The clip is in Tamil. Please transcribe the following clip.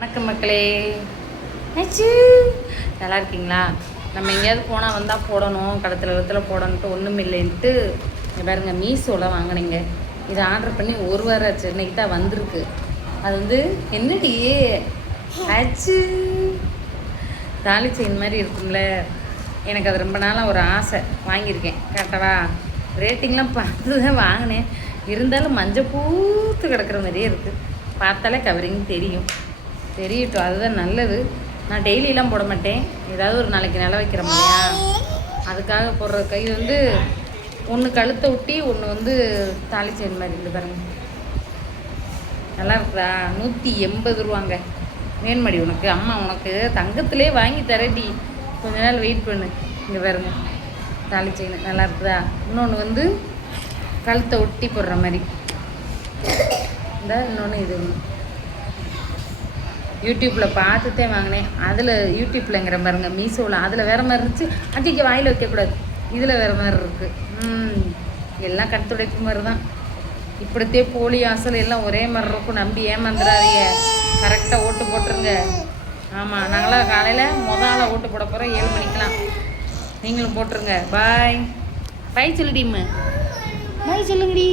வணக்கம் மக்களே. ஆச்சு நல்லா இருக்கீங்களா? நம்ம எங்கேயாவது போனால் வந்தால் போடணும், கடத்தில் போடணுன்ட்டு ஒன்றும் இல்லைன்ட்டு பாருங்க மீஷோவில் வாங்கினீங்க. இதை ஆர்டர் பண்ணி ஒரு வாரம் ஆச்சு, இன்னைக்கு தான் வந்திருக்கு. அது வந்து என்னடி ஆச்சு தாலி செயின் மாதிரி இருக்கும்ல, எனக்கு அது ரொம்ப நாளாக ஒரு ஆசை, வாங்கியிருக்கேன். கரெக்டாவா? ரேட்டிங்லாம் பார்த்து தான் வாங்கினேன், இருந்தாலும் மஞ்சள் பூத்து கிடக்கிற மாதிரியே இருக்குது. பார்த்தாலே கவரிங் தெரியட்டும், அதுதான் நல்லது. நான் டெய்லியெலாம் போட மாட்டேன், ஏதாவது ஒரு நாளைக்கு நில வைக்கிறோம் இல்லையா, அதுக்காக போடுறதுக்கு. இது வந்து ஒன்று கழுத்தை ஒட்டி, ஒன்று வந்து தாலி செயின் மாதிரி இருந்து பாருங்க. நல்லா இருக்குதா? 180 ரூபாங்க. வேணுமடி உனக்கு? அம்மா உனக்கு தங்கத்திலே வாங்கி தரடி, கொஞ்ச நாள் வெயிட் பண்ணு. இங்கே பாருங்க தாலி செயின் நல்லா இருக்குதா? இன்னொன்று வந்து கழுத்தை ஒட்டி போடுற மாதிரி இந்த இன்னொன்று இது யூடியூப்பில் பார்த்துட்டே வாங்கினேன். அதில் யூடியூப்லங்கிற பாருங்க, மீஷோவில் அதில் வேறு மாதிரி இருந்துச்சு. அடிக்க வாயில் வைக்கக்கூடாது, இதில் வேறு மாதிரி இருக்குது. எல்லாம் கட்டுடைப்பு மாதிரி தான். இப்படித்தே போலி ஆசல் எல்லாம் ஒரே மாதிரி இருக்கும், நம்பி ஏமாந்துடாதீங்க. கரெக்டாக ஓட்டு போட்டுருங்க. ஆமாம், நாங்களாம் காலையில் முதல்ல ஓட்டு போட போகிறோம், 7 மணிக்கெலாம். நீங்களும் போட்டுருங்க. பாய் பாய் சொல்லுடிம்மா, பாய் சொல்லுங்கடி.